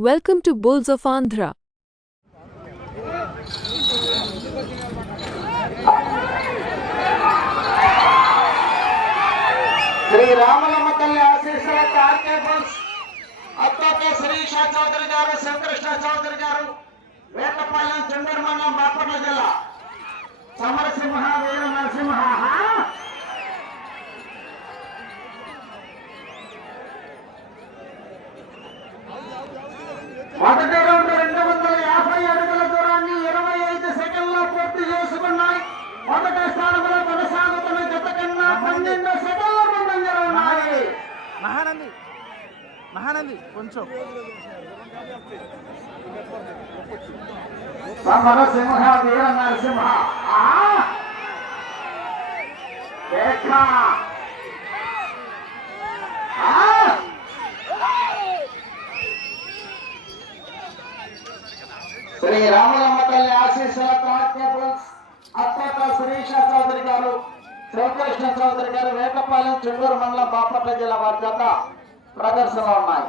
Welcome to Bulls of Andhra. Sri Ramalamma తల్లి ఆశీస్సులతో RK bulls Attota Sirisha Chowdary garu Sivakrishna Chowdary గారు వేటపాలెం చెందూరు మండలం బాపట్ల జిల్లా సమరసింహ వీర నరసింహ మొదటి రౌండ్ రెండు వందల యాభై అడుగుల దూరాన్ని ఇరవై ఐదు సెకండ్లో పూర్తి చేసుకున్నాయి. మొదటి స్థానంలో కొనసాగుతున్న జత కన్నా పన్నెండు సెకండ్ల ముందంజలో ఉన్నాయి. మహానంది మహానంది కొంచెం. సమరసింహ వీర నరసింహ. ఆ! ఏక! ఆ! శ్రీ రామలమ్మ తల్లి ఆశీస్సుల కేబుల్స్ అత్తోట శిరీష చౌదరి గారు శివకృష్ణ చౌదరి గారు వేటపాలెం చెండూరు మండలం బాపట్ల జిల్లా వారి చేత ప్రదర్శనలు ఉన్నాయి.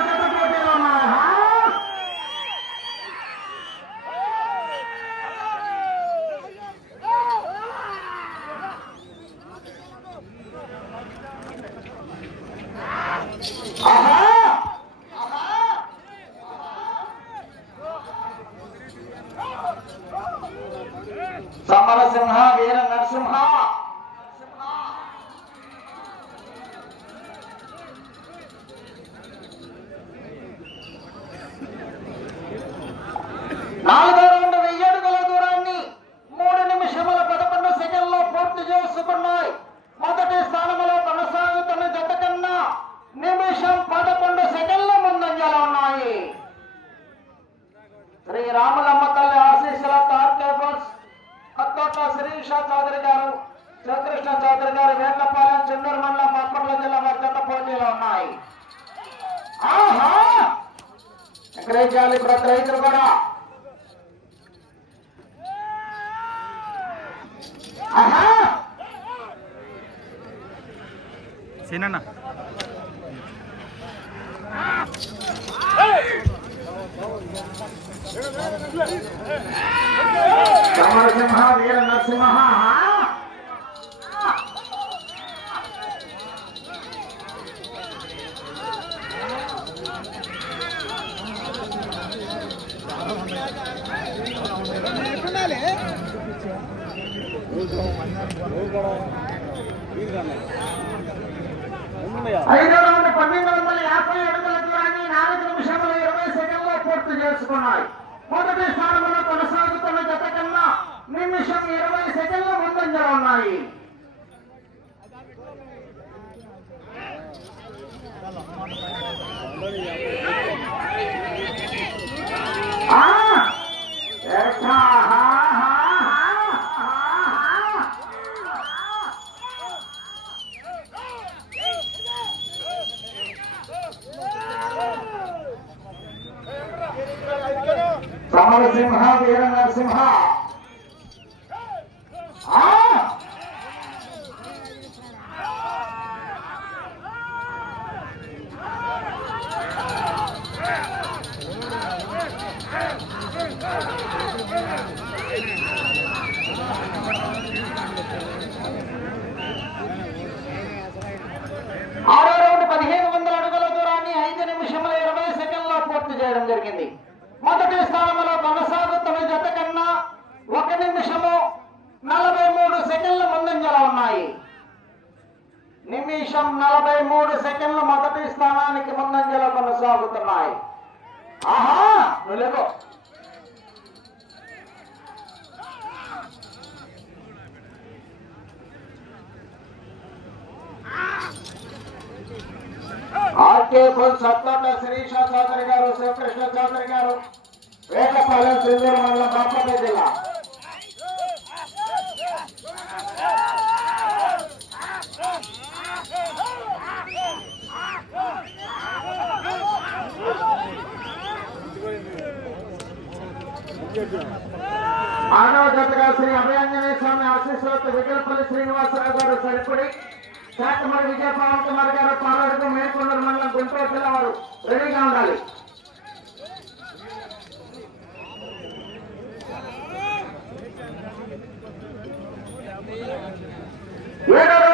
సీనన్న. సింహ వీర నరసింహ. ఐదో రౌండ్ పన్నెండు వందల యాభై అడుగుల దూరాన్ని నాలుగు నిమిషముల ఇరవై సెకండ్లో పూర్తి చేసుకున్నాయి మొదటి స్థానంలో కొనసాగుతున్న గత కన్నా నిమిషం ఇరవై సెకండ్ల ముందంజలో ఉన్నాయి ఆ! నరసింహ వీర నరసింహ ఆర్కేపుల్ సత్పట్ల శిరీష చౌదరి గారు శ్రీకృష్ణ చౌదరి గారు వేటపాలెం సింధూరు మండలం కాపపేట జిల్లా. ఆరవ జతగా శ్రీ అభయాంజనేయ స్వామి ఆశీస్సులతో వికల్పల్లి శ్రీనివాసరావు గారు సరిపడి శాతమరి విజయపావన్ గారు పాలడుగు మేల్కొండూరు మండలం గుంటూరు జిల్లా వారు రెడీగా ఉండాలి. ఏడవ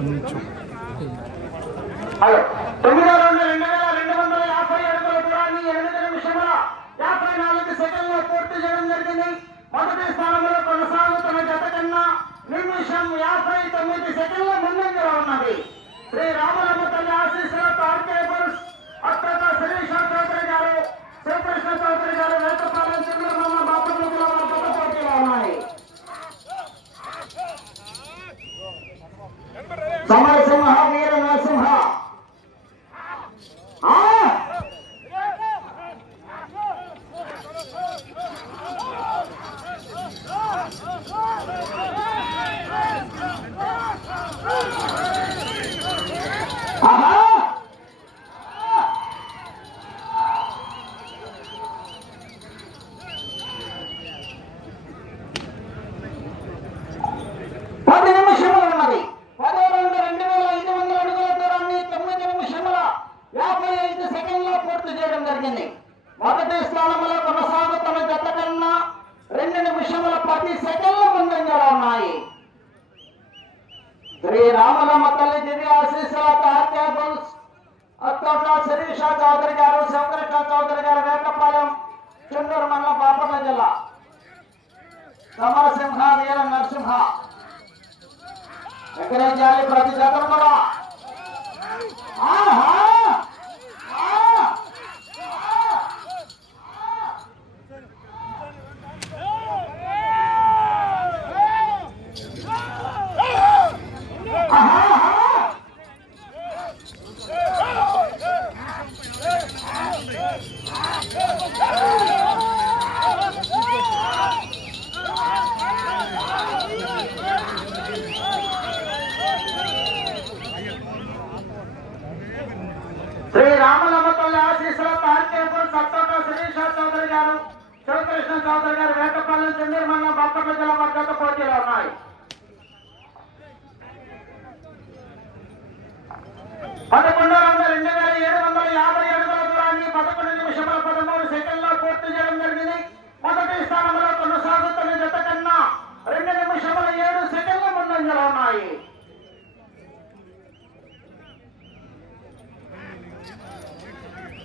కొంచెం తొమ్మిదో రెండు రెండు వేల రెండు వందల యాభై అడుగుల దూరాన్ని ఎనిమిది నిమిషముల యాభై నాలుగు సెకండ్ల పూర్తి చేయడం జరిగింది. మొదటి స్థానంలో కొనసాగుతున్న జత కన్నా నిమిషం యాభై తొమ్మిది సెకండ్ల ముందంజలో ఉన్నది. శ్రీరామరమ్మ తల్లి దివ్య ఆశీస్సులతో ఆర్కేబుల్స్ అత్తోట శిరీష చౌదరి గారు శివకృష్ణ చౌదరి గారు వేటపాలెం చెన్నూరు మండలం బాపట్ల జిల్లా. సమరసింహ వీర నరసింహ. ఎక్కడించాలి ప్రతి జతను కూడా. ఆహా! ఆ! ఆహా! శ్రీ రామలమ్మ తల్లి ఆశీస్సుల తారికేపురం సత్తోట శిరీష చౌదరి గారు శివకృష్ణ చౌదరి గారు వేటపాలెం చెన్నూరు మండలం బాపట్ల జిల్లా మధ్యత పోటీలో ఉన్నాయి. పదకొండు వందల రెండు వేల ఏడు వందల యాభై అడుగుల దూరాన్ని పదకొండు నిమిషముల పదమూడు సెకండ్లో పూర్తి చేయడం జరిగింది. మొదటి స్థానంలో కొనసాగుతున్న జత కన్నా రెండు నిమిషముల ఏడు సెకండ్ల ముందంజలో ఉన్నాయి.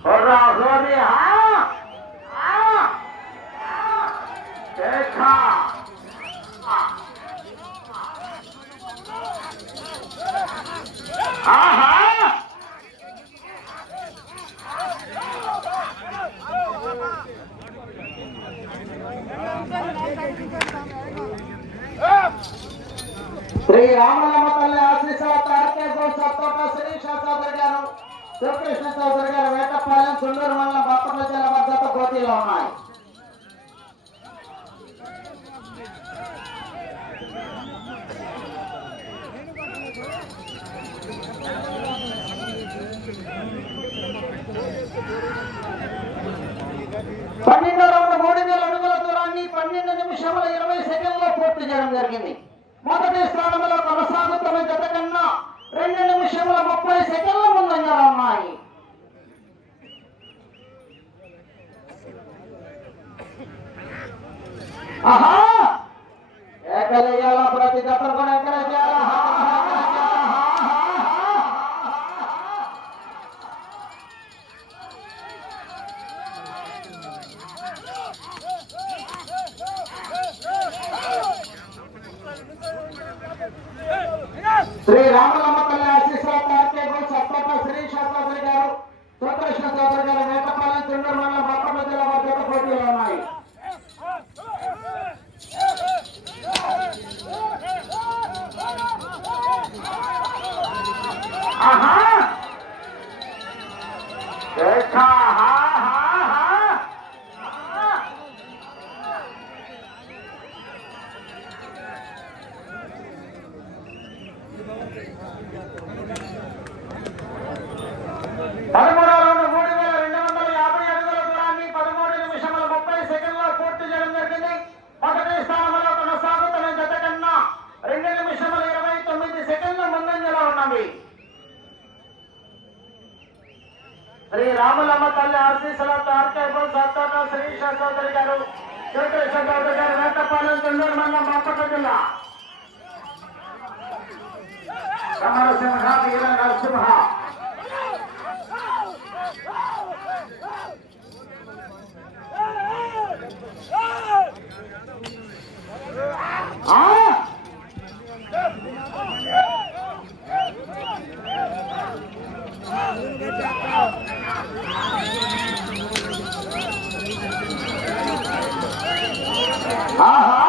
హుర్రా హుర్రీ హా ఆ ఆ देखा ఆహా శ్రీ రామలమ్మ తల్లి ఆశీస్సుల తారకేశ్వర సత్తోట శిరీష చౌదరి గారు శివకృష్ణ చౌదరి గారు వేటపాలెం చుండూరు మండలం బాపట్ల జిల్లా భద్రత పోటీలో ఉన్నాయి. పన్నెండు రెండు మూడు వేల అడుగుల దూరాన్ని పన్నెండు నిమిషముల ఇరవై సెకండ్లో పూర్తి చేయడం జరిగింది. శ్రీ రాములమ్మ తల్లి ఆశీస్సులతో ఆర్కేపురం సత్తోట శ్రీష చౌదరి గారు శివకృష్ణ చౌదరి గారు వేటపాలెం చెన్నూరు మండలం బాపట్ల జిల్లా సమరసింహ వీర నరసింహ ఆ ఆహా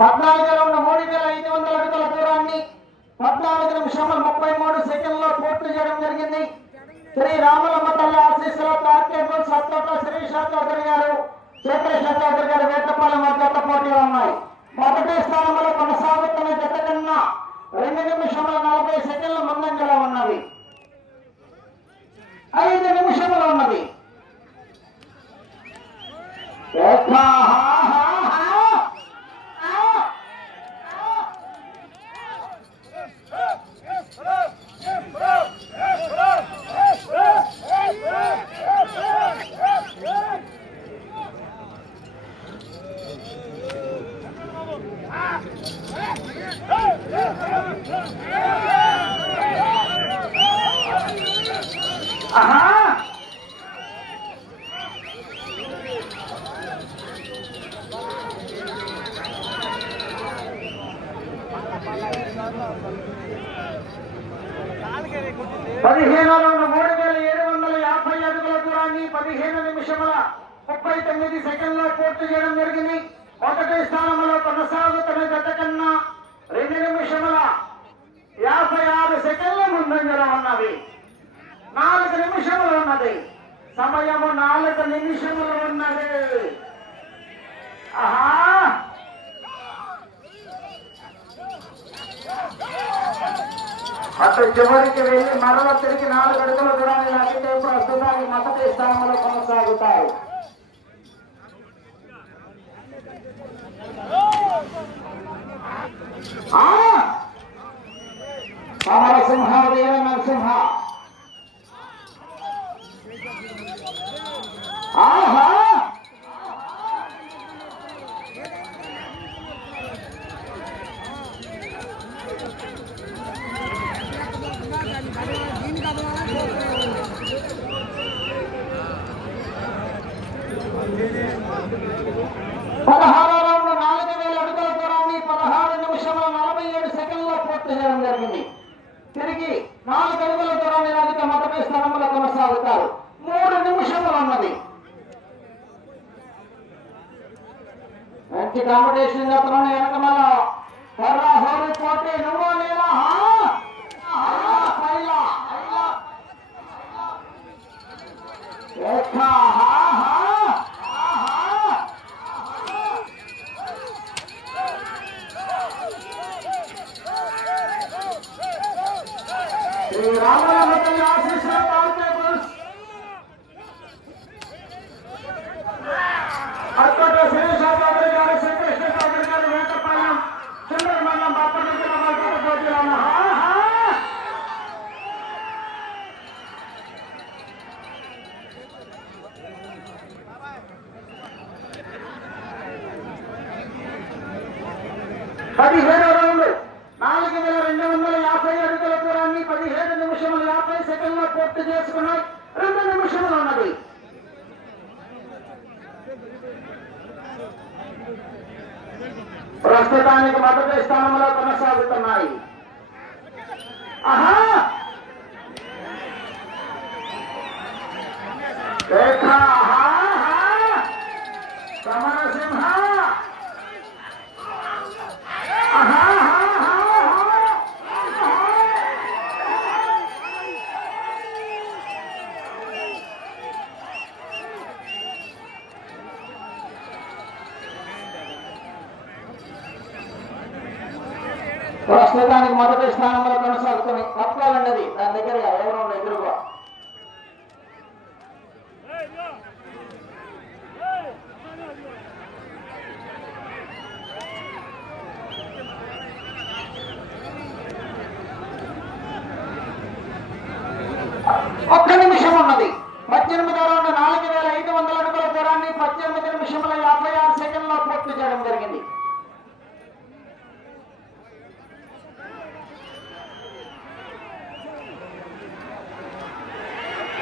పద్నాలుగు రౌండ్ మూడు వేల ఐదు వందల అడుగుల దూరాన్ని పద్నాలుగు నిమిషముల ముప్పై మూడు సెకండ్లో పూర్తి చేయడం జరిగింది శ్రీ రామలమ్మ తల్లి ఆశీస్సుల తార్కేపురం సత్తోట శ్రీష చౌదరి గారు శేఖరేశ్వర చౌదరి గారు వేటపాలెం జత పోటీలు ఉన్నాయి. నిమిషములు ఉన్నది. సమయము నాలుగు నిమిషములు ఉన్నది. ఆహా! అటు చివరికి వెళ్ళి మరల తిరిగి నాలుగు అడుగులు కూడా లాగితే ప్రస్తుతానికి మొదటి స్థానంలో కొనసాగుతారు సమరసింహ వీర నరసింహ ஆஹா করতে যে আসবে না রমজানে মুসলমান হওয়া যাবে রাষ্ট্রতানিক মাদ্রাসা ইসলাম ఆహా তোমার সাহেব তো ప్రస్తుతానికి మొదటి స్థానంలో కొనసాగుతుంది తప్పాలన్నది దాని దగ్గర ఎవరు ఎదురుగా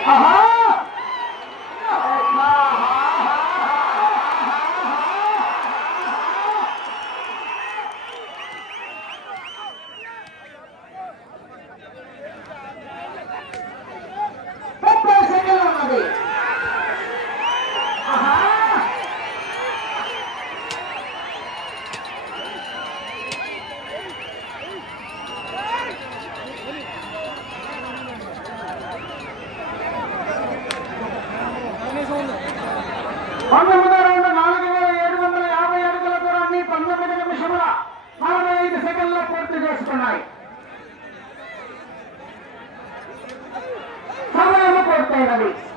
Uh-huh. সেকেল্লা ক্ষতিগ্রস্ত নাই। সবাই করতে হবে।